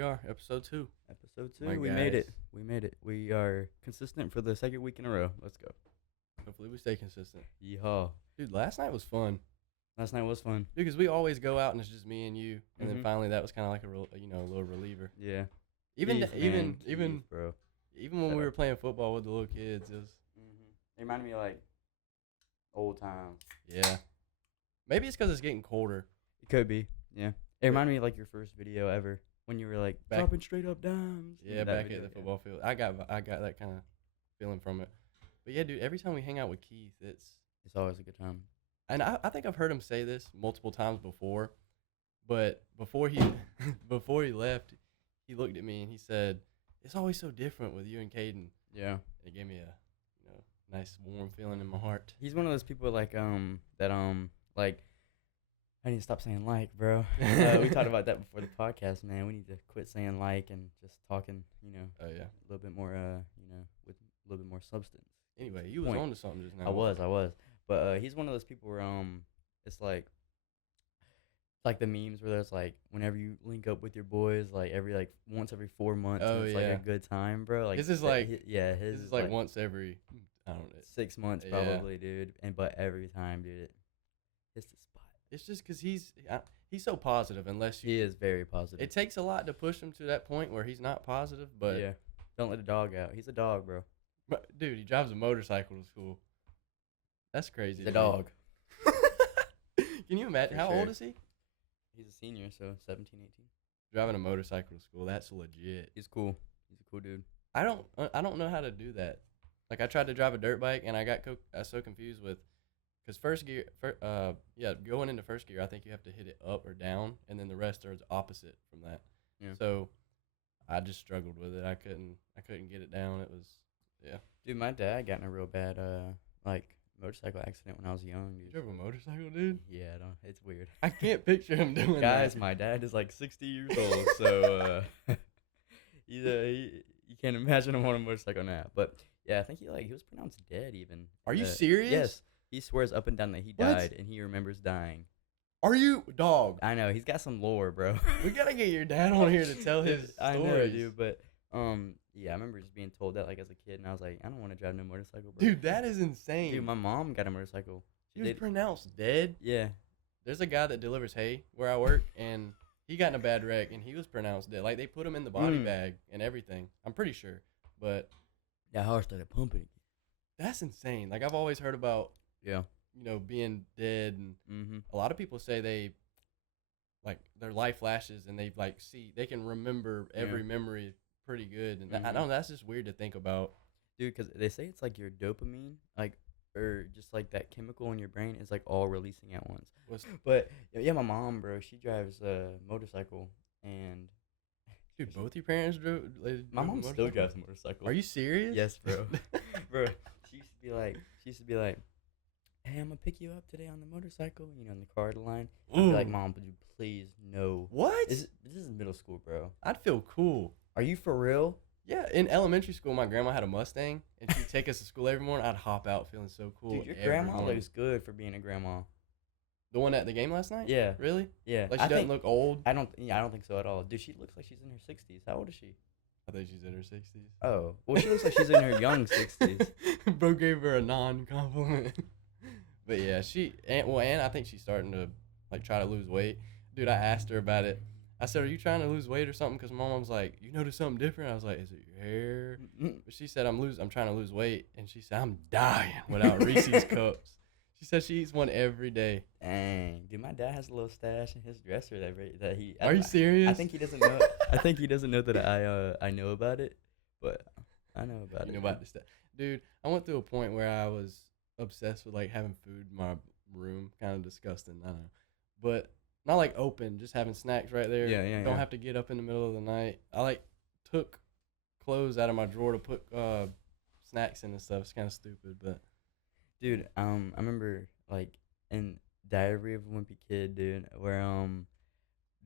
we are, episode 2. Episode 2. My We made guys. it. We made it. We are consistent for the second week in a row. Let's go. Hopefully we stay consistent. Yeehaw. Dude, last night was fun. Last night was fun. Dude, because we always go out and it's just me and you, and then Mhm. finally that was kind of like a little reliever. Yeah. Even Keith, even man, even Keith, bro. even when we were playing football with the little kids, it was It reminded me of like old times. yeah. Maybe it's because it's getting colder. It could be. Yeah. It reminded me of like your first video ever when you were like Back- dropping straight up dimes. Yeah, That back video, at the yeah. football field. I got that kind of feeling from it. But yeah, dude, every time we hang out with Keith, it's It's always a good time. and I think I've heard him say this multiple times before, but before he before he left, he looked at me and he said, "It's always so different with you and Caden." Yeah. It gave me a nice warm feeling in my heart. He's one of those people like like I need to stop saying like, bro. We talked about that before the podcast, man. We need to quit saying like and just talking, Oh yeah. a little bit more, with a little bit more substance. Anyway, you was Point. on to something just now. I was. But he's one of those people where it's like the memes where there's like whenever you link up with your boys, like once every 4 months, Oh, and it's yeah. like a good time, bro. Like His is that- like- his This is like once every I don't know. 6 months Yeah. probably, dude. But every time, dude, it's the spot. It's just because he's so positive. Unless you, He is very positive. it takes a lot to push him to that point where he's not positive. But yeah, don't let the dog out. He's a dog, bro. but dude, he drives a motorcycle to school. That's crazy. He's a to me. dog. Can you imagine? For How sure. old is he? He's a senior, so 17, 18. Driving a motorcycle to school. That's legit. He's cool. He's a cool dude. I don't know how to do that. Like I tried to drive a dirt bike and I got so confused with, because first gear, going into first gear, I think you have to hit it up or down, and then the rest are opposite from that. Yeah. So I just struggled with it. I couldn't get it down. It was Dude, my dad got in a real bad motorcycle accident when I was young, You dude. drove a motorcycle, dude? Yeah, it's weird. I can't picture him doing Guys, that. my dad is like 60 years old, so you can't imagine him on a motorcycle now. But yeah, I think he was pronounced dead even. Are you serious? Yes. He swears up and down that he What? died and he remembers dying. Are you dog? I know, he's got some lore, bro. We gotta get your dad on here to tell his stories. I know, dude, but yeah, I remember just being told that like as a kid, and I was like, I don't want to drive no motorcycle, bro. Dude, that is insane. Dude, my mom got a motorcycle. he was pronounced dead. Yeah. There's a guy that delivers hay where I work, and he got in a bad wreck, and he was pronounced dead. Like, they put him in the body bag and everything. I'm pretty sure. But That heart started pumping. that's insane. Like, I've always heard about, Yeah. being dead, and Mm-hmm. a lot of people say their life flashes, and they can remember every memory pretty good. And I Mhm. know that's just weird to think about. Dude, because they say it's like your dopamine, or just like that chemical in your brain is like all releasing at once. But yeah, my mom, bro, she drives a motorcycle, and Dude, both your parents drove? my mom still drives a motorcycle. Are you serious? Yes, bro. Bro, she used to be like, hey, I'm gonna pick you up today on the motorcycle, in the car line. I'd be like, Mom, would you please no. What? This is middle school, bro. I'd feel cool. Are you for real? Yeah, in elementary school, my grandma had a Mustang, and she'd take us to school every morning. I'd hop out feeling so cool. Dude, your every grandma morning. looks good for being a grandma. The one at the game last night? Yeah. Really? Yeah. Like, she doesn't look old? I don't think so at all. Dude, she looks like she's in her 60s. How old is she? I think she's in her 60s. Oh, well, she looks like she's in her young 60s. Bro gave her a non-compliment. But yeah, and I think she's starting to, try to lose weight. Dude, I asked her about it. I said, are you trying to lose weight or something? Because my mom was like, you notice something different? I was like, is it your hair? But she said, I'm trying to lose weight. And she said, I'm dying without Reese's Cups. She said she eats one every day. Dang, dude, my dad has a little stash in his dresser that he. Are you serious? I think he doesn't know. I think he doesn't know that I know about it, but I know about You it. know about this stuff. Dude, I went through a point where I was obsessed with, having food in my room. Kind of disgusting, I know. But not, open, just having snacks right there. Yeah. Don't have to get up in the middle of the night. I, took clothes out of my drawer to put snacks in and stuff. It's kind of stupid, but. Dude, I remember in Diary of a Wimpy Kid, dude, where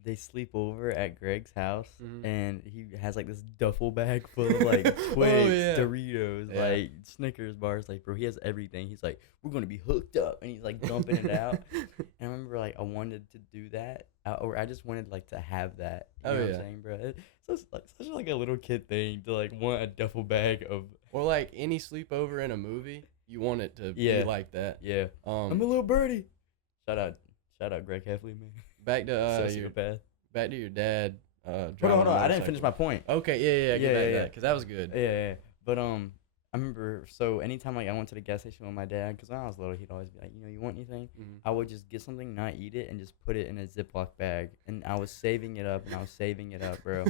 they sleep over at Greg's house, Mhm. and he has like this duffel bag full of like Twix, yeah. Doritos, Yeah. like Snickers bars. Like, bro, he has everything. He's like, we're gonna be hooked up, and he's like dumping it out. And I remember like I wanted to do that, or I just wanted like to have that. You know what I'm saying, bro? It's like such like a little kid thing to like want a duffel bag of. Or like any sleepover in a movie, you want it to be like that. Yeah. I'm a little birdie. Shout out Greg Heffley, man. Back to Sociopath. back to your dad. Hold on. I didn't finish my point. Okay, yeah. Get back to that, because that was good. Yeah. But I remember, so anytime like I went to the gas station with my dad, because when I was little, he'd always be like, you want anything? Mhm. I would just get something, not eat it, and just put it in a Ziploc bag. And I was saving it up, bro.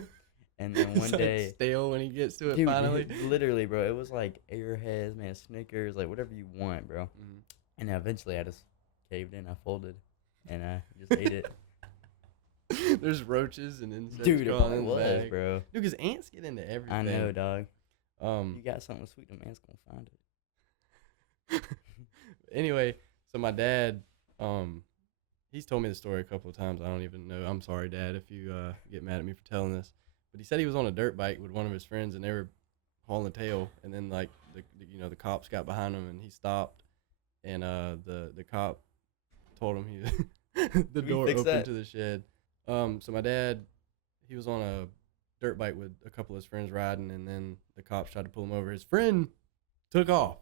And then one day, stale when he gets to it, dude, finally. Literally, bro, it was like Airheads, man, Snickers, like whatever you want, bro. Mhm. And eventually, I just caved in. I folded, and I just ate it. There's roaches and insects Dude, it crawling probably in the was, bag. bro. Dude, because ants get into everything. I know, dog. Um. You got something sweet, the man's gonna find it. Anyway, so my dad, he's told me the story a couple of times. I don't even know. I'm sorry, Dad, if you get mad at me for telling this. But he said he was on a dirt bike with one of his friends, and they were hauling tail. And then like the cops got behind him, and he stopped. And the cop told him the door opened to the shed. So my dad, he was on a dirt bike with a couple of his friends riding, and then the cops tried to pull him over. His friend took off,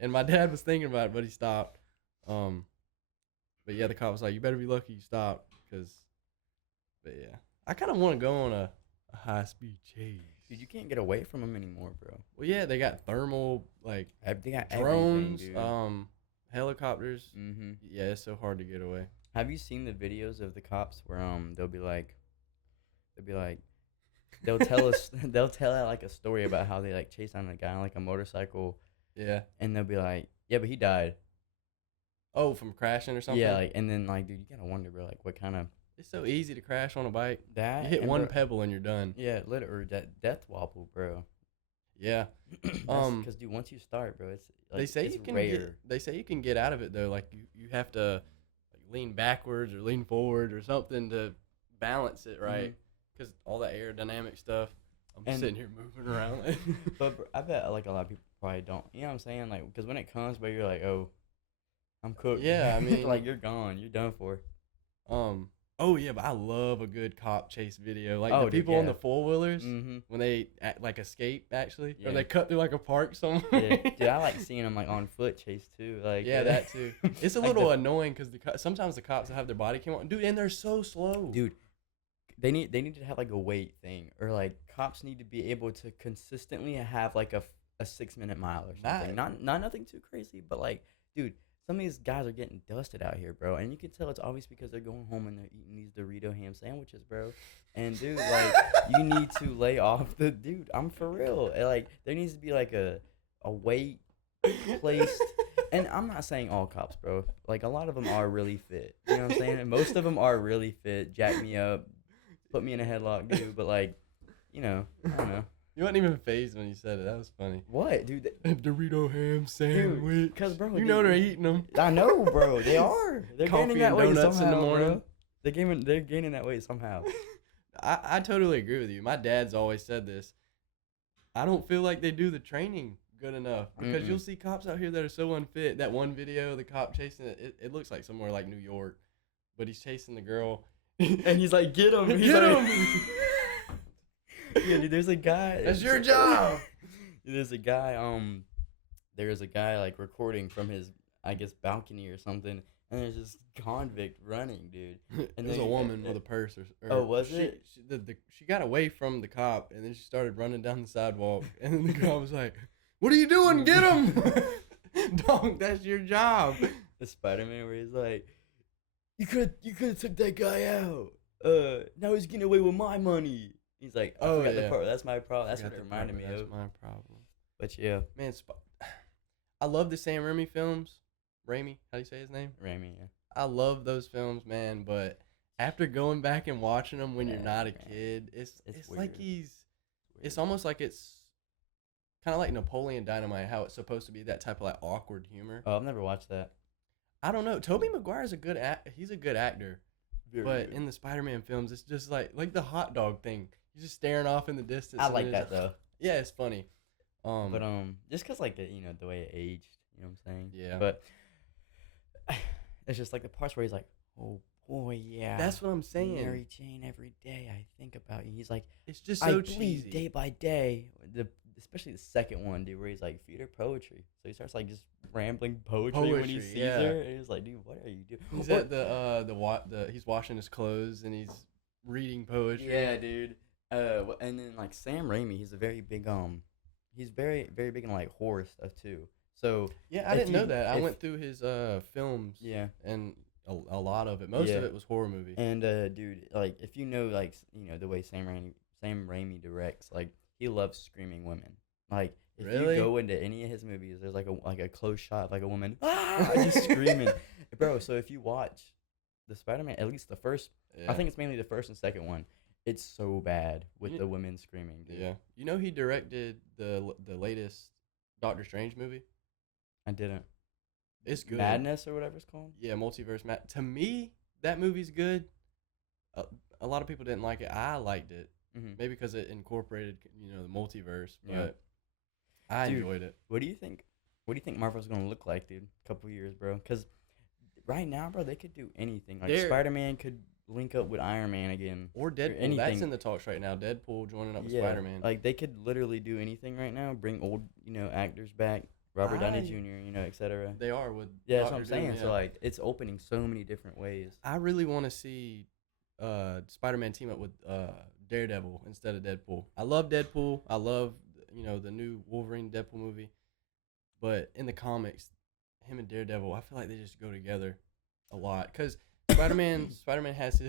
and my dad was thinking about it, but he stopped. But yeah, the cop was like, "You better be lucky you stopped, but yeah, I kind of want to go on a high-speed chase." Dude, you can't get away from them anymore, bro. Well, yeah, they got thermal, like, They got drones, dude. helicopters. Mm-hmm. Yeah, it's so hard to get away. Have you seen the videos of the cops where they'll tell us they'll tell like a story about how they like chased down a guy on like a motorcycle. Yeah. And they'll be like, yeah, but he died. Oh, from crashing or something? Yeah, like, and then like, dude, you gotta wonder, bro, like what kind of. It's so easy to crash on a bike. That you hit one bro, pebble and you're done. Yeah, literally that death wobble, bro. Yeah. Because dude, once you start, bro, it's like, they say it's you can rare. they say you can get out of it though. Like you have to like lean backwards or lean forward or something to balance it right, because all that aerodynamic stuff. I'm sitting here moving around. But bro, I bet like a lot of people probably don't. You know what I'm saying? Like, because when it comes, but you're like, oh, I'm cooked. Yeah, I mean, like you're gone. You're done for. Oh yeah, but I love a good cop chase video. Like the dude, people on the 4-wheelers mm-hmm. when they like escape actually, or they cut through like a park somewhere. Yeah, dude, I like seeing them like on foot chase too. Like yeah, that too. It's a like little annoying because sometimes the cops have their body cam on, dude, and they're so slow. Dude, they need to have like a weight thing, or like cops need to be able to consistently have like a 6-minute mile or something. Not nothing too crazy, but like, dude. Some of these guys are getting dusted out here, bro. And you can tell it's obvious because they're going home and they're eating these Dorito ham sandwiches, bro. And, dude, like, you need to lay off the... Dude, I'm for real. Like, there needs to be, like, a weight placed. And I'm not saying all cops, bro. Like, a lot of them are really fit. You know what I'm saying? And most of them are really fit, jack me up, put me in a headlock, dude. But, like, you know, I don't know. You weren't even phased when you said it. That was funny. What, dude? Dorito ham sandwich. Because, bro, you know they're eating them. I know, bro. They are. They're Coffee and donuts in the morning. They're gaining that weight somehow. I totally agree with you. My dad's always said this. I don't feel like they do the training good enough because you'll see cops out here that are so unfit. That one video, the cop chasing it looks like somewhere like New York, but he's chasing the girl, and he's like, "Get him! Get him!" Yeah, dude, there's a guy. That's your job. There's a guy. Like recording from his, I guess, balcony or something, and there's this convict running, dude. And there's a woman with a purse. Was it? She got away from the cop, and then she started running down the sidewalk, and then the cop was like, "What are you doing? Get him, dog! That's your job." The Spider-Man where he's like, "You could have took that guy out. Now he's getting away with my money." He's like, I forgot the part. That's my problem. That's what it reminded me of. That's my problem. But yeah. Man, I love the Sam Raimi films. Raimi, how do you say his name? Raimi, yeah. I love those films, man, but after going back and watching them when you're not a kid, it's like it's almost like it's kind of like Napoleon Dynamite, how it's supposed to be that type of like awkward humor. Oh, I've never watched that. I don't know. Tobey Maguire's he's a good actor. But in the Spider-Man films, it's just like the hot dog thing. He's just staring off in the distance. I like that though. Yeah, it's funny. But just cause like the way it aged, you know what I'm saying? Yeah. But it's just like the parts where he's like, oh boy, yeah. That's what I'm saying. Mary Jane, every day I think about you. He's like, it's just so I cheesy. bleed day by day. Especially the second one, dude, where he's like, feed her poetry. So he starts like just rambling poetry when he sees her. And he's like, dude, what are you doing? He's at he's washing his clothes and he's reading poetry. Yeah, dude. And then like Sam Raimi, he's a very big he's very very big in like horror stuff too. So yeah, I didn't know that. I went through his films. Yeah, and a lot of it, most of it was horror movie. And dude, like if you know like the way Sam Raimi directs, like he loves screaming women. Like if you go into any of his movies, there's like a close shot of like a woman just screaming, bro. So if you watch the Spider-Man, at least the first, I think it's mainly the first and second one. It's so bad with the women screaming, dude. Yeah. He directed the latest Doctor Strange movie? I didn't. It's good. Madness or whatever it's called? Yeah, Multiverse Madness. To me, that movie's good. A lot of people didn't like it. I liked it. Mm-hmm. Maybe because it incorporated, the multiverse. But I enjoyed it. What do you think? What do you think Marvel's going to look like, dude? A couple years, bro. Because right now, bro, they could do anything. Like Spider-Man could link up with Iron Man again, or Deadpool. Anything. That's in the talks right now. Deadpool joining up with Spider-Man. Like they could literally do anything right now. Bring old, actors back. Robert Downey Jr., etc. They are with. Yeah, that's what I'm saying. So like, it's opening so many different ways. I really want to see Spider-Man team up with Daredevil instead of Deadpool. I love Deadpool. I love the new Wolverine Deadpool movie, but in the comics, him and Daredevil, I feel like they just go together a lot because Spider-Man has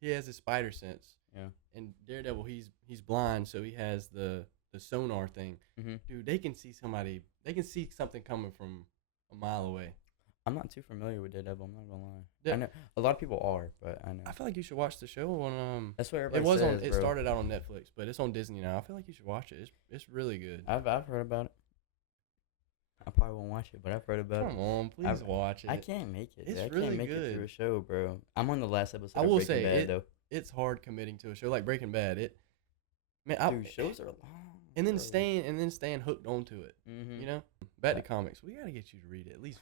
his spider sense. Yeah. And Daredevil, he's blind, so he has the sonar thing. Mm-hmm. Dude, they can see something coming from a mile away. I'm not too familiar with Daredevil. I'm not gonna lie. I know a lot of people are, but I know. I feel like you should watch the show on. That's what everybody says. It started out on Netflix, but it's on Disney now. I feel like you should watch it. It's really good. I've heard about it. I probably won't watch it, but I've heard about it. Come on, please watch it. I can't make it. It's I really can't make good. it through a show, bro. I'm on the last episode. I will of Breaking Bad, though. It's hard committing to a show like Breaking Bad. Dude, shows are long. And then staying hooked onto it. Mm-hmm. Back to comics. We gotta get you to read it, at least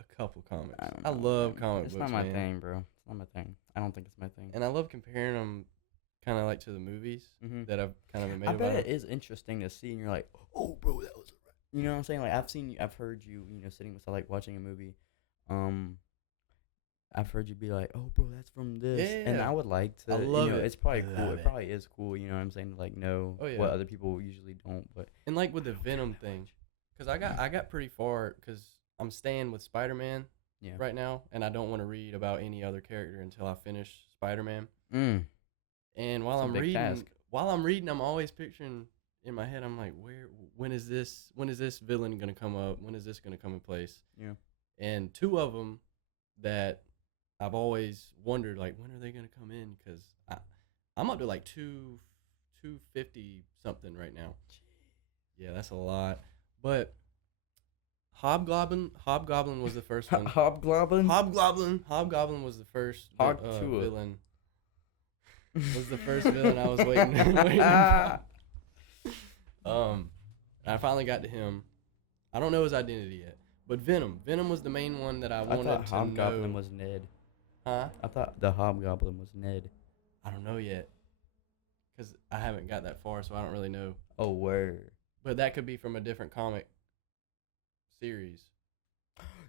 a couple comics. I love comic books. It's not my thing, bro. It's not my thing. I don't think it's my thing. And I love comparing them, kind of like to the movies that I've kind of made. I bet it is interesting to see, and you're like, oh, bro, that was. You know what I'm saying? Like I've heard you, sitting beside like watching a movie, I've heard you be like, oh, bro, that's from this, and I would like to. I love it. It's probably cool. It probably is cool. You know what I'm saying? To like know what other people usually don't. But and like with the Venom thing, because I got pretty far because I'm staying with Spider-Man right now, and I don't want to read about any other character until I finish Spider-Man. And while I'm reading, I'm always picturing in my head. I'm like, when is this villain gonna come up? When is this gonna come in place? Yeah. And two of them that I've always wondered, like, when are they gonna come in? Because I'm up to like 250 something right now. Yeah, that's a lot. But Hobgoblin was the first one. Hobgoblin was the first villain. Was the first villain I was waiting for. I finally got to him. I don't know his identity yet. But Venom was the main one that I wanted to know. I thought Hobgoblin was Ned. Huh? I thought the Hobgoblin was Ned. I don't know yet. Because I haven't got that far, so I don't really know. Oh, word. But that could be from a different comic series.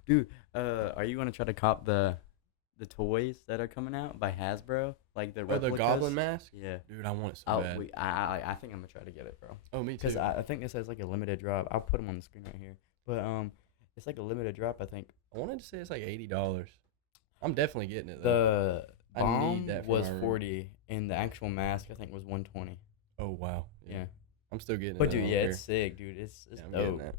Dude, are you going to try to cop the toys that are coming out by Hasbro? Like the replicas? The Goblin mask? Yeah. Dude, I want it so bad. I think I'm going to try to get it, bro. Oh, me too. Because I think this has like a limited drop. I'll put them on the screen right here. But it's like a limited drop, I think. I wanted to say it's like $80. I'm definitely getting it, though. The bomb was $40, and the actual mask, I think, was $120. Oh, wow. Yeah. I'm still getting it. But, dude, it's sick, dude. It's I'm dope. Getting that.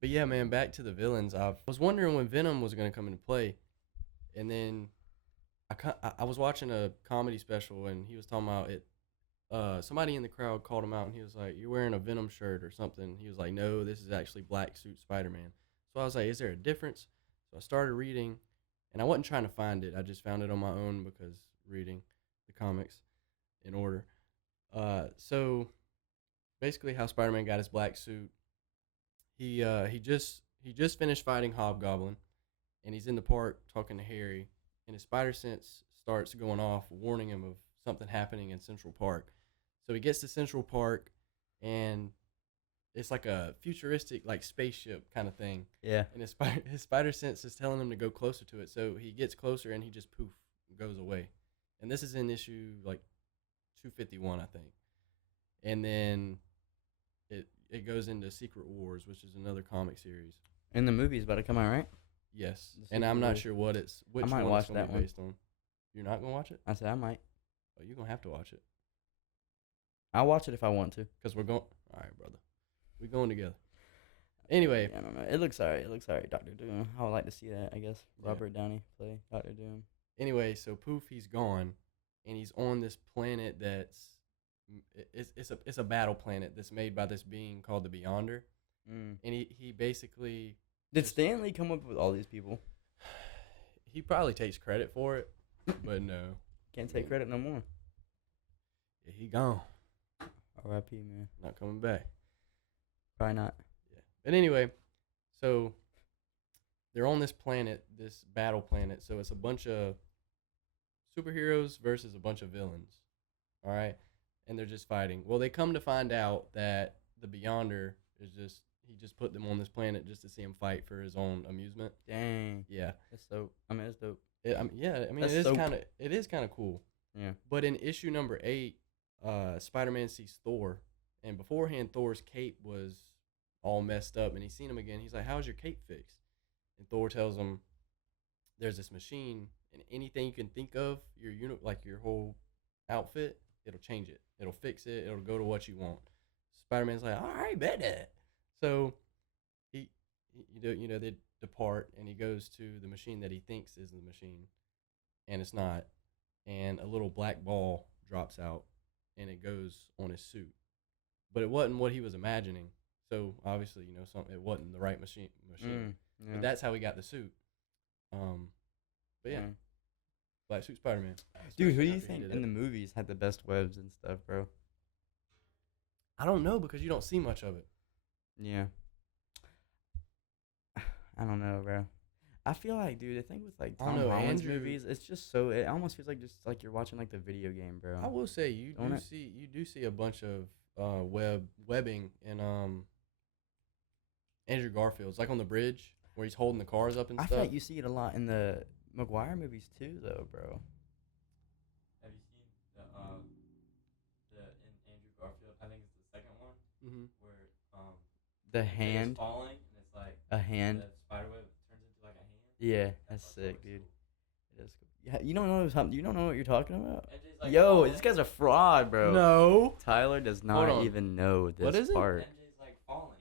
But, yeah, man, back to the villains. I was wondering when Venom was going to come into play. And then I was watching a comedy special, and he was talking about it. Somebody in the crowd called him out, and he was like, "You're wearing a Venom shirt or something." He was like, "No, this is actually Black Suit Spider-Man." So I was like, "Is there a difference?" So I started reading, and I wasn't trying to find it. I just found it on my own because reading the comics in order. So basically, how Spider-Man got his black suit, he just finished fighting Hobgoblin, and he's in the park talking to Harry, and his spider sense starts going off, warning him of something happening in Central Park. So he gets to Central Park, and it's like a futuristic, like spaceship kind of thing. Yeah. And his spider sense is telling him to go closer to it. So he gets closer, and he just poof goes away. And this is in issue like 251, I think. And then it goes into Secret Wars, which is another comic series. And the movie's about to come out, right? Yes, The and I'm Secret not Wars. sure which I might one watch it's gonna that be one. based on. You're not gonna watch it? I said I might. Oh, you're gonna have to watch it I'll watch it if I want to. because we're going. All right, brother, we're going together. Anyway, Yeah, I don't know. It looks alright. It looks alright. Doctor Doom. I would like to see that. I guess Yeah. Robert Downey play Doctor Doom. so poof, he's gone, and he's on this planet it's a battle planet that's made by this being called the Beyonder, Mm. and he basically Did just- Stan Lee come up with all these people? he probably takes credit for it, but no, Can't take credit no more. yeah, he gone, R.I.P. Man. not coming back. Probably not. Yeah. But anyway, so they're on this planet, this battle planet. So it's a bunch of superheroes versus a bunch of villains. All right. And they're just fighting. Well, they come to find out that the Beyonder he just put them on this planet just to see him fight for his own amusement. Dang. Yeah. That's dope. I mean, that's dope. It That's so- is kind of cool. Yeah. But in issue number 8, Spider-Man sees Thor, and beforehand Thor's cape was all messed up, and he's seen him again. He's like, "How's your cape fixed?" And Thor tells him, "There's this machine, and anything you can think of, like your whole outfit, it'll change it. It'll fix it. It'll go to what you want." Spider-Man's like, "All right, bet that." So he they depart, and he goes to the machine that he thinks is the machine, and it's not. And a little black ball drops out, and it goes on his suit. But it wasn't what he was imagining. So obviously, it wasn't the right machine. Yeah. But that's how he got the suit. But yeah, Black Suit Spider-Man. Dude, who do Especially you after he think did in it. the movies had the best webs and stuff, bro? I don't know because you don't see much of it. Yeah. I don't know, bro. I feel like, dude, the thing with like I don't Tom know, Holland's Andrew- movies, it's just so. It almost feels like just like you're watching like the video game, bro. I will say you Don't do it? see a bunch of webbing in Andrew Garfield's, like on the bridge where he's holding the cars up and I stuff. feel like you see it a lot in the Maguire movies too, though, bro. Have you seen the in Andrew Garfield? I think it's the second one Mm-hmm. where The it's hand, falling and it's like a hand. the spider web turns into like a hand. Yeah, that's That's sick, cool. dude. It is cool. Yeah, you don't know something. You don't know what you're talking about. MJ's like Yo, falling, this guy's a fraud, bro. No. Tyler does Hold not on. even know this What is it? part. MJ's like falling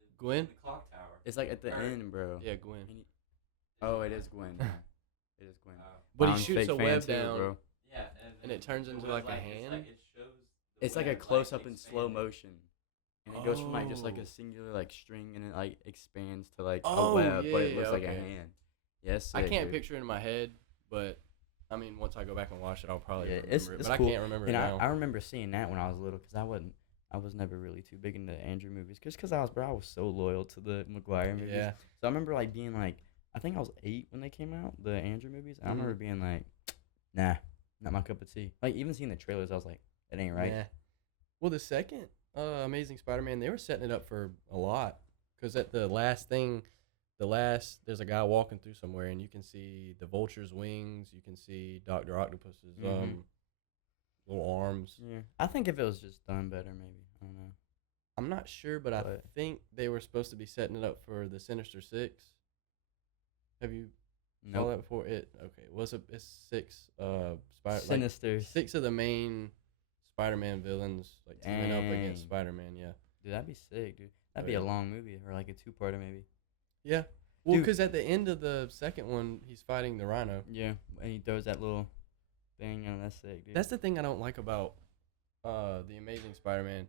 in Gwen? in the clock tower. It's like at the Or- end, bro. Yeah, Gwen. And he- oh, it is Gwen. Yeah. It is Gwen. But he I'm shoots fake a fan web too, down. bro. Yeah, And it turns the into web, like a it's hand? it shows the It's like a web, close up in slow expanding. motion. And it goes from like just like Oh. a singular like string and it like expands to like Oh, a web, but it yeah, looks like a okay. hand. Yes, I sick, can't dude. picture it in my head, but I mean, once I go back and watch it, I'll probably Yeah, remember it's it. it's But cool. I can't remember And it now. I remember seeing that when I was little because I was never really too big into Andrew movies because I was so loyal to the Maguire movies. Yeah. So I remember like being like I think I was 8 when they came out, the Andrew movies. And I remember being like, nah, not my cup of tea. Like even seeing the trailers, I was like, it ain't right. Yeah. Well, the second Amazing Spider-Man, they were setting it up for a lot. Because at the last thing, there's a guy walking through somewhere, and you can see the Vulture's wings. You can see Dr. Octopus's Mhm. little arms. Yeah. I think if it was just done better, maybe. I don't know. I'm not sure, but I But- think they were supposed to be setting it up for the Sinister Six. Have you saw Nope. that before? Okay. It's 6 Sinister. 6 of the main Spider-Man villains like teaming up against Dang. Spider-Man. Yeah. Dude, that'd be sick, dude. That'd Oh, be a yeah. long movie or like a 2-parter maybe. Yeah. Well, Dude. because at the end of the second one, he's fighting the Rhino. Yeah, and he throws that little thing, and that's sick, dude. That's the thing I don't like about the Amazing Spider-Man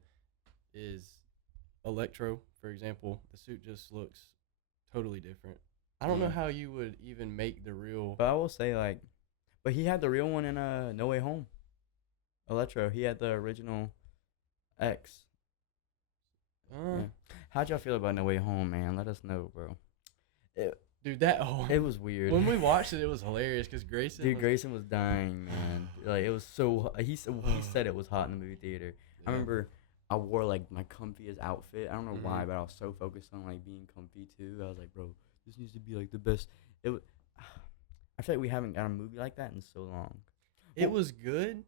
is Electro, for example. The suit just looks totally different. I don't know Yeah. how you would even make the real. But I will say like, but he had the real one in No Way Home. Electro. He had the original X. Yeah. How'd y'all feel about No Way Home, man? Let us know, bro. Dude, that oh, It was weird. when we watched it, it was hilarious because Grayson. Dude, was, Grayson was dying, man. Like it was so. He said it was hot in the movie theater. I Yeah. remember I wore like my comfiest outfit. I don't know why, Mhm. but I was so focused on like being comfy too. I was like, bro, this needs to be like the best. It. I feel like we haven't got a movie like that in so long. It was good.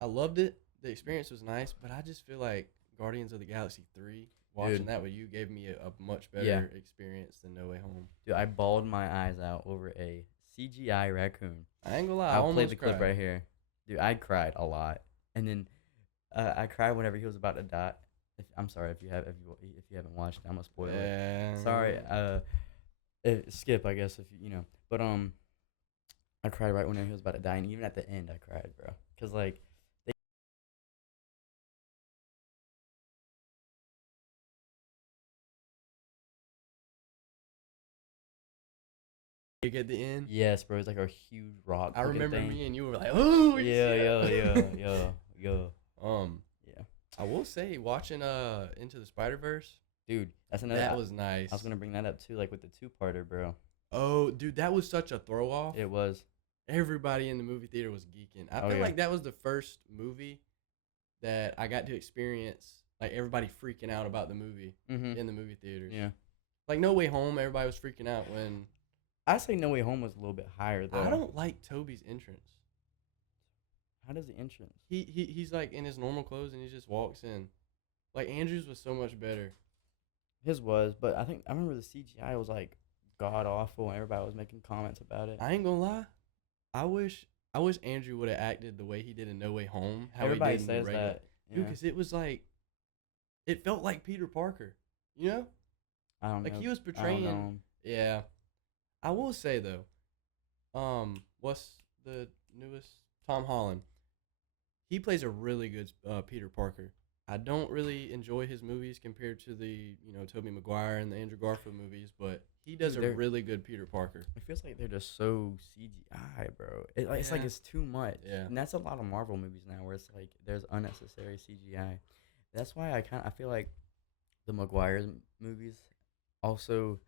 I loved it. The experience was nice, but I just feel like Guardians of the Galaxy 3, watching Dude. that with you gave me a much better Yeah. experience than No Way Home. Dude, I bawled my eyes out over a CGI raccoon. I ain't gonna lie, I I'll play almost the clip cried. right here. Dude, I cried a lot, and then I cried whenever he was about to die. I'm sorry if you haven't watched it, I'm gonna spoil it. Yeah. Sorry. Skip, I guess if you know. But I cried right when he was about to die, and even at the end, I cried, bro. Cause like You get the end. yes, bro, it's like a huge rock. I looking remember thing. me and you were like, oh Yeah, yeah. yeah. Yeah. I will say, watching Into the Spider-Verse, Dude, that's another. that was nice. I was gonna bring that up too, like with the two-parter, bro. Oh, dude, that was such a throw off. It was. Everybody in the movie theater was geeking. I Oh, feel yeah. like that was the first movie that I got to experience, like everybody freaking out about the movie Mm-hmm. in the movie theaters. Yeah. Like No Way Home, everybody was freaking out when. I say No Way Home was a little bit higher though. I don't like Toby's entrance. How does the entrance? He's like in his normal clothes and he just walks in. Like Andrew's was so much better. His was, but I remember the CGI was like god awful, and everybody was making comments about it. I ain't gonna lie. I wish Andrew would have acted the way he did in No Way Home. How Everybody he did in says the regular. that. Dude, Yeah. because it was like, it felt like Peter Parker. You know? I don't know. Like he was I don't portraying. know. Yeah. I will say though, what's the newest? Tom Holland. He plays a really good Peter Parker. I don't really enjoy his movies compared to the Tobey Maguire and the Andrew Garfield movies, but he does Dude, a they're- really good Peter Parker. It feels like they're just so CGI, bro. It's like Yeah. it's too much. Yeah. And that's a lot of Marvel movies now, where it's like there's unnecessary CGI. That's why I feel like the Maguire movies also,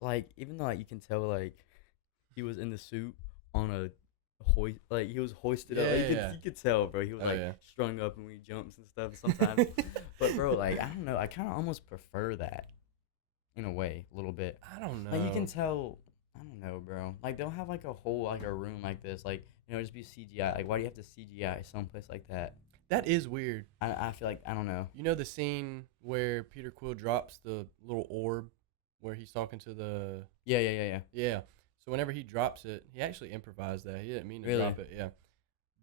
like, even though like you can tell like he was in the suit on a like he was hoisted up. Like, Yeah. you could tell, bro. He was Oh, like yeah. strung up and when he jumps and stuff sometimes. But bro, like I don't know. I kind of almost prefer that in a way, a little bit. I don't know. Like you can tell, I don't know, bro. Like they'll have like a whole like a room like this, like just be CGI. Like why do you have to CGI someplace like that? That is weird. I feel like I don't know. You know the scene where Peter Quill drops the little orb, where he's talking to the Yeah. So whenever he drops it, he actually improvised that. He didn't mean to Really? drop it. Yeah.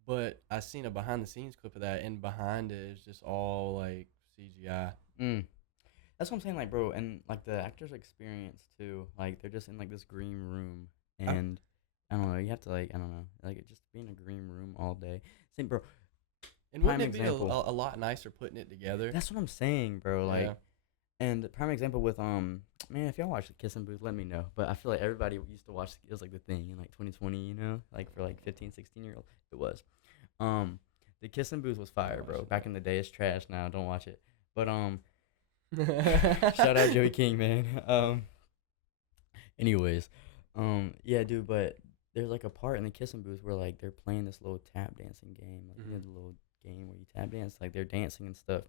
But I seen a behind the scenes clip of that, and behind it is just all like CGI. That's what I'm saying, like, bro, and like the actors' experience too. Like they're just in like this green room, and I don't know. You have to like I don't know, like just be in a green room all day. Same, bro. And wouldn't Prime it be example. a lot nicer putting it together? That's what I'm saying, bro. Like. Yeah. And prime example with man, if y'all watch the Kissing Booth, let me know. But I feel like everybody used to watch it was like the thing in like 2020, like for like 15, 16-year-olds. It was. The Kissing Booth was fire, bro. Back in the day, it's trash now. Don't watch it. But shout out Joey King, man. Anyways, yeah, dude. But there's like a part in the Kissing Booth where like they're playing this little tap dancing game, like you know, the little game where you tap dance, like they're dancing and stuff.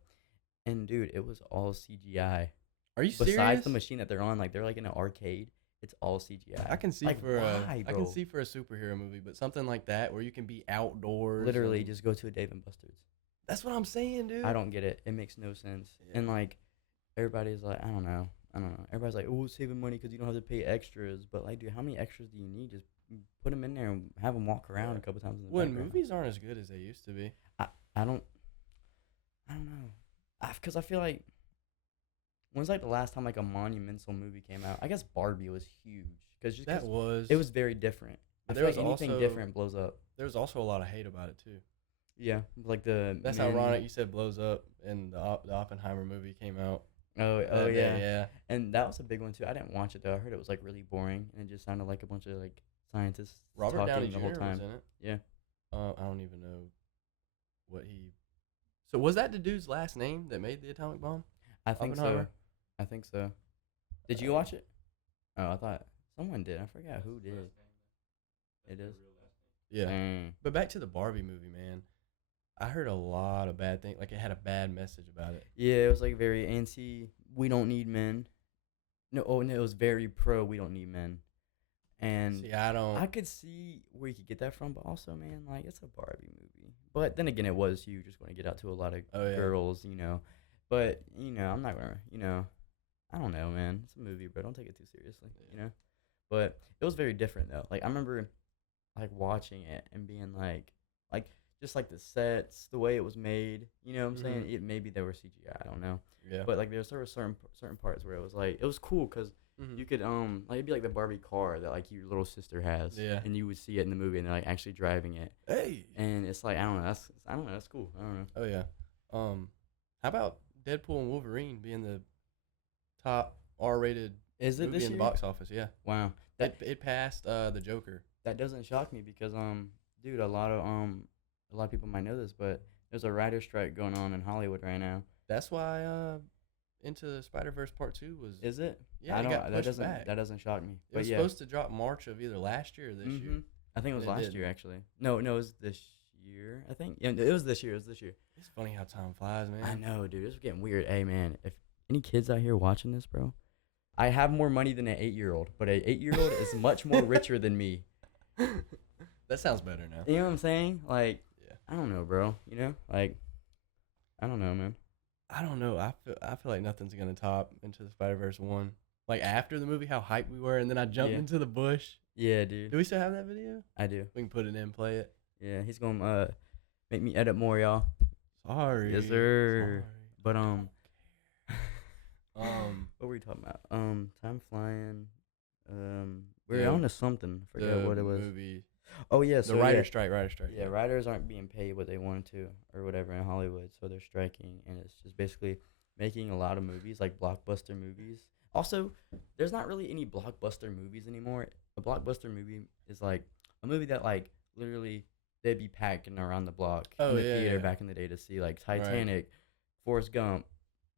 And dude, it was all CGI. Are you serious? Besides the machine that they're on, like they're like in an arcade. It's all CGI. I can see Like, why, I bro? can see for a superhero movie, but something like that where you can be outdoors. Literally, and- just go to a Dave and Buster's. That's what I'm saying, dude. I don't get it. It makes no sense. Yeah. And like, everybody's like, I don't know. Everybody's like, oh, saving money because you don't have to pay extras. But like, dude, how many extras do you need? Just put them in there and have them walk around a couple times in the When background. movies aren't as good as they used to be. I don't know. Because I feel like, when's like the last time like a monumental movie came out? I guess Barbie was huge because it was very different. I But feel there like was anything also- different blows up. There was also a lot of hate about it too. Yeah, like the That's men- ironic. You said blows up, and the Oppenheimer movie came out. Oh That yeah. day, yeah. And that was a big one too. I didn't watch it though. I heard it was like really boring and it just sounded like a bunch of like scientists Robert talking Downey the Jr. whole time. was in it. Yeah. I don't even know what he. So was that the dude's last name that made the atomic bomb? I think so. Oppenheimer? I think so. Did you watch it? Oh, I thought someone did. I forgot who did. It is. Yeah. Dang. But back to the Barbie movie, man. I heard a lot of bad things. Like it had a bad message about it. Yeah, it was like very anti. We don't need men. No, oh no, it was very pro. We don't need men. And See, I don't. I could see where you could get that from, but also, man, like it's a Barbie movie. But then again, it was huge. Just going to get out to a lot of girls, you know. But I'm not gonna, I don't know, man. It's a movie, bro. Don't take it too seriously, you know. But it was very different though. Like I remember, like watching it and being like just like the sets, the way it was made. You know what I'm saying? It maybe they were CGI. I don't know. Yeah. But like there were certain parts where it was like it was cool because you could like it'd be like the Barbie car that like your little sister has. Yeah. And you would see it in the movie and they're like actually driving it. Hey. And it's like I don't know. That's cool. I don't know. Oh yeah. How about Deadpool and Wolverine being the top R-rated Is it movie this in year? the box office? Yeah. Wow. It passed the Joker. That doesn't shock me because dude, a lot of people might know this, but there's a writer's strike going on in Hollywood right now. That's why Into the Spider-Verse Part 2 was. Is it? Yeah, I don't. got That pushed back. doesn't shock me. It was supposed to drop March of either last year or this year. I think it was It last did. year actually. No, it was this year. I think. Yeah, it was this year. It's funny how time flies, man. I know, dude. It's getting weird. Hey, man, if any kids out here watching this, bro, I have more money than an 8-year-old, but an 8-year-old is much more richer than me. That sounds better now. You know what I'm saying? Like, Yeah. I don't know, bro. You know, like, I don't know, man. I don't know. I feel like nothing's gonna top Into the Spider-Verse 1. Like after the movie, how hyped we were, and then I jumped Yeah. into the bush. Yeah, dude. Do we still have that video? I do. We can put it in, play it. Yeah, he's gonna make me edit more, y'all. Sorry. Yes, sir. Sorry. But What what were we talking about? Time flying. We're The- on to something. Forget what it was. Movie. Oh yeah, The so writer yeah. strike. Writer strike. Yeah, writers aren't being paid what they wanted to or whatever in Hollywood, so they're striking, and it's just basically making a lot of movies, like blockbuster movies. Also, there's not really any blockbuster movies anymore. A blockbuster movie is like a movie that like literally they'd be packing around the block Oh, in the yeah, theater yeah. back in the day to see, like Titanic, Forrest Gump,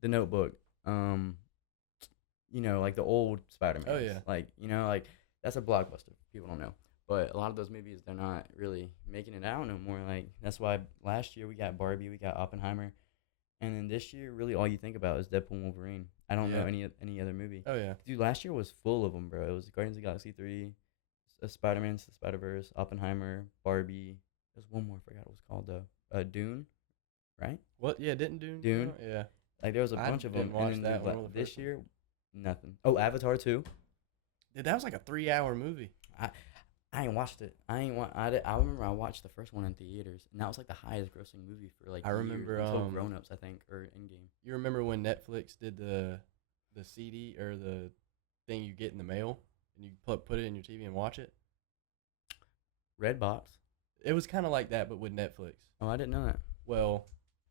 The Notebook, like the old Spider-Man. Oh, yeah. Like, like that's a blockbuster. People don't know. But a lot of those movies, they're not really making it out no more. Like, that's why last year we got Barbie, we got Oppenheimer. And then this year, really all you think about is Deadpool and Wolverine. I don't know any other movie. Oh yeah. Dude, last year was full of them, bro. It was Guardians of the Galaxy 3, Spider-Man, Spider-Verse, Oppenheimer, Barbie. There's one more, I forgot what it was called, though. Dune, right? What? Yeah, didn't Dune? Dune? come out? Yeah. Like, there was a I bunch of didn't them. watch And that then one or the this first one. year, nothing. Oh, Avatar 2. Dude, that was like a 3-hour movie. I ain't watched it. I remember I watched the first one in theaters, and that was like the highest grossing movie for like I remember, years, until Grown Ups, I think, or Endgame. You remember when Netflix did the CD or the thing you get in the mail, and you put it in your TV and watch it? Redbox. It was kind of like that, but with Netflix. Oh, I didn't know that. Well,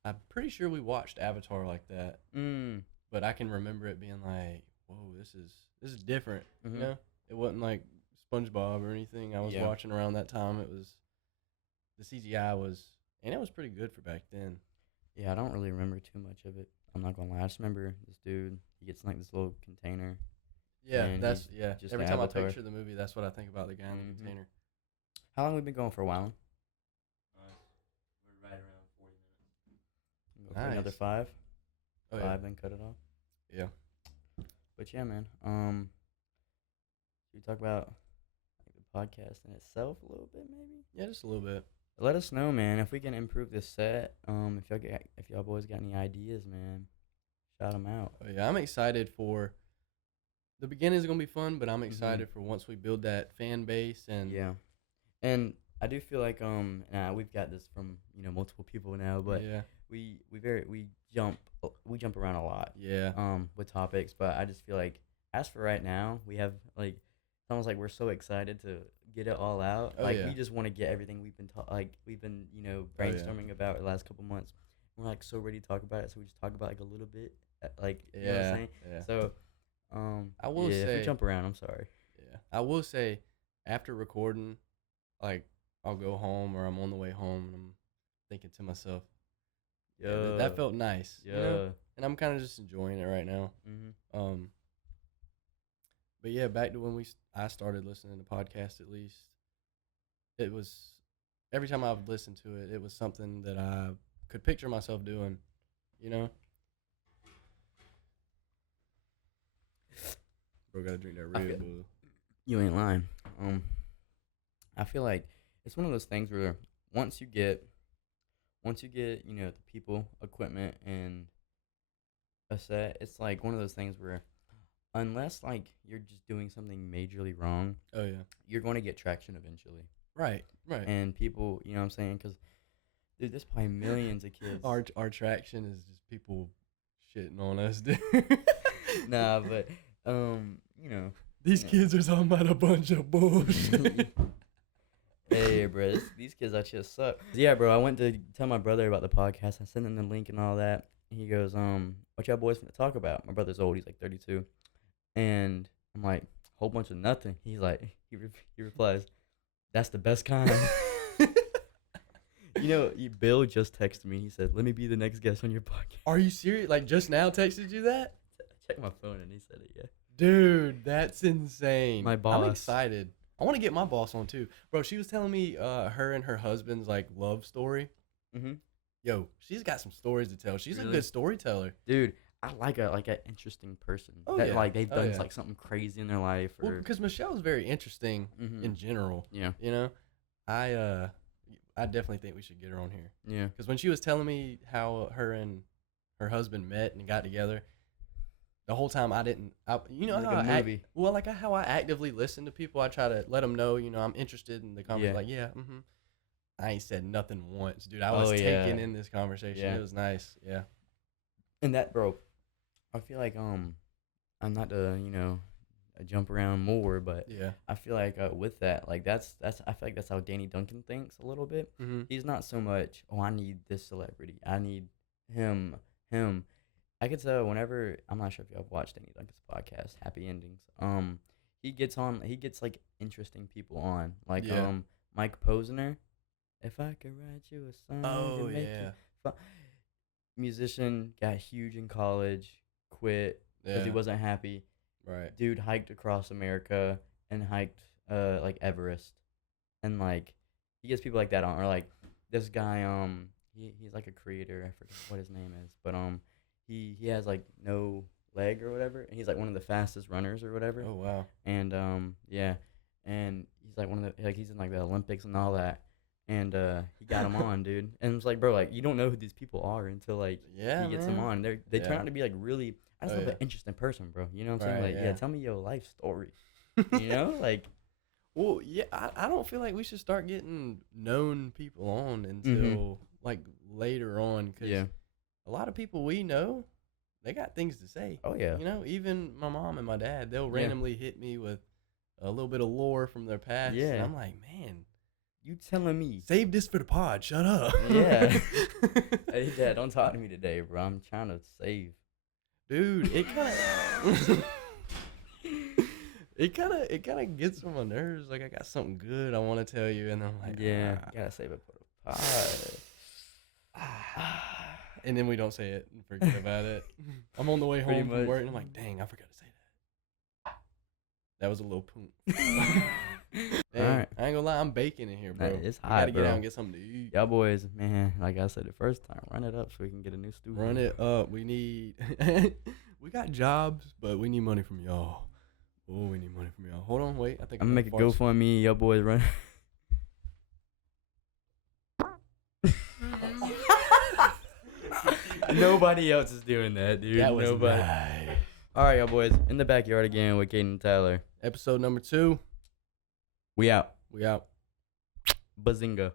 I'm pretty sure we watched Avatar like that, Mm. but I can remember it being like, "Whoa, this is different." Mhm. You know, it wasn't like SpongeBob or anything I was Yeah. watching around that time. It was the CGI was, and it was pretty good for back then. Yeah, I don't really remember too much of it. I'm not gonna lie. I just remember this dude. He gets in, like this little container. Yeah, And that's he's yeah. just Every the time Avatar. I picture the movie, that's what I think about, the guy in the Mhm. container. How long have we been going for a while? We're right around 40 minutes. Go for another Nice. 5. Oh 5, then cut it off. yeah. But yeah, man. Should we talk about like, the podcast in itself a little bit, maybe? Yeah, just a little bit. Let us know, man, if we can improve this set. If y'all boys got any ideas, man, shout them out. Oh yeah, I'm excited for the beginning is gonna be fun, but I'm excited for once we build that fan base and Yeah, and I do feel like we've got this from multiple people now, but yeah, we jump around a lot yeah, with topics, but I just feel like as for right now, we have like it's almost like we're so excited to get it all out. Oh, Like yeah. we just want to get everything we've been Oh, yeah. brainstorming about the last couple months. we're like so ready to talk about it, so we just talk about like a little bit, like you know what I'm Yeah, saying. yeah. So, I will if say, we jump around, I'm sorry. yeah, I will say, after recording, like I'll go home or I'm on the way home and I'm thinking to myself, yeah, that felt nice, Yeah. you know. And I'm kind of just enjoying it right now. Mhm. But yeah, back to when I started listening to podcasts. At least it was every time I've listened to it, it was something that I could picture myself doing, you know. Bro, gotta drink that Red Bull. You ain't lying. I feel like it's one of those things where once you get, you know, the people, equipment, and a set, it's like one of those things where unless like you're just doing something majorly wrong, Oh yeah, you're going to get traction eventually. right, right. And people, you know what I'm saying? Because dude, there's probably millions of kids. Our traction is just people shitting on us, dude. Nah, but you know, These kids are talking about a bunch of bullshit. hey, bro, these kids actually suck. Yeah, bro, I went to tell my brother about the podcast. I sent him the link and all that. He goes, what y'all boys finna talk about? My brother's old. He's like 32. And I'm like, whole bunch of nothing. He's like, he replies, that's the best kind. You know, Bill just texted me. He said, let me be the next guest on your podcast. Are you serious? Like, just now texted you that? I checked my phone and he said it, yeah. Dude, that's insane. My boss. I'm excited. I want to get my boss on too. Bro, she was telling me her and her husband's like love story. Mm-hmm. Yo, she's got some stories to tell. She's Really? a good storyteller. Dude, I like an interesting person. Oh, that yeah. like they've Oh, done yeah. like something crazy in their life. Or Well, because Michelle's very interesting Mhm. in general. Yeah. You know, I definitely think we should get her on here. Yeah. Because when she was telling me how her and her husband met and got together, the whole time you know, Like how a I movie. how I actively listen to people. I try to let them know, you know, I'm interested in the conversation. Yeah. Like, yeah, I ain't said nothing once, dude. I was taking in this conversation. Yeah. It was nice. Yeah. And that, bro, I feel like I'm not to jump around more, but Yeah. I feel like with that, like that's I feel like that's how Danny Duncan thinks a little bit. Mm-hmm. He's not so much, oh, I need this celebrity, I need him. I could tell whenever, I'm not sure if y'all have watched Danny Duncan's podcast, Happy Endings. He gets like interesting people on, like Yeah. Mike Posner. If I could write you a song, Oh, and make yeah. you musician, got huge in college, quit because he Yeah. wasn't happy. Right. Dude hiked across America and hiked like Everest, and like he gets people like that on, or like this guy he's like a creator, I forget what his name is, but he has like no leg or whatever, and he's like one of the fastest runners or whatever. Oh, wow. And yeah, and he's like one of the, like he's in like the Olympics and all that, and he got him on, dude. And it's like, bro, like you don't know who these people are until like Yeah, he gets man. them on. They turn Yeah. out to be like really. I just Oh, love yeah. an interesting person, bro. You know what I'm saying? Right, Like, yeah. tell me your life story. You know, like Well, yeah, I don't feel like we should start getting known people on until like later on, because yeah. a lot of people we know, they got things to say. Oh yeah. You know, even my mom and my dad, they'll Yeah. randomly hit me with a little bit of lore from their past. Yeah. And I'm like, man, You telling me? save this for the pod. Shut up. Yeah. Hey, Dad, don't talk to me today, bro. I'm trying to save. Dude, it kind of it kind of gets on my nerves. Like I got something good I want to tell you, and I'm like, Yeah. Gotta save it for the pod. and then we don't say it and forget about it. I'm on the way Pretty home from much. work, and I'm like, dang, I forgot to say that. That was a little poop. Dang, Alright. I ain't gonna lie, I'm baking in here, bro. Nah, it's We hot, gotta get bro. out and get something to eat. Y'all boys, man, like I said the first time, run it up so we can get a new studio. Run it up. We need. We got jobs, but we need money from y'all. Oh, we need money from y'all. Hold on, wait. I think I'm gonna make a GoFundMe. Y'all boys run. Nobody else is doing that, dude. That was Nobody. nice. All right, y'all boys, in the backyard again with Caden and Tyler. Episode number 2. We out. We out. Bazinga.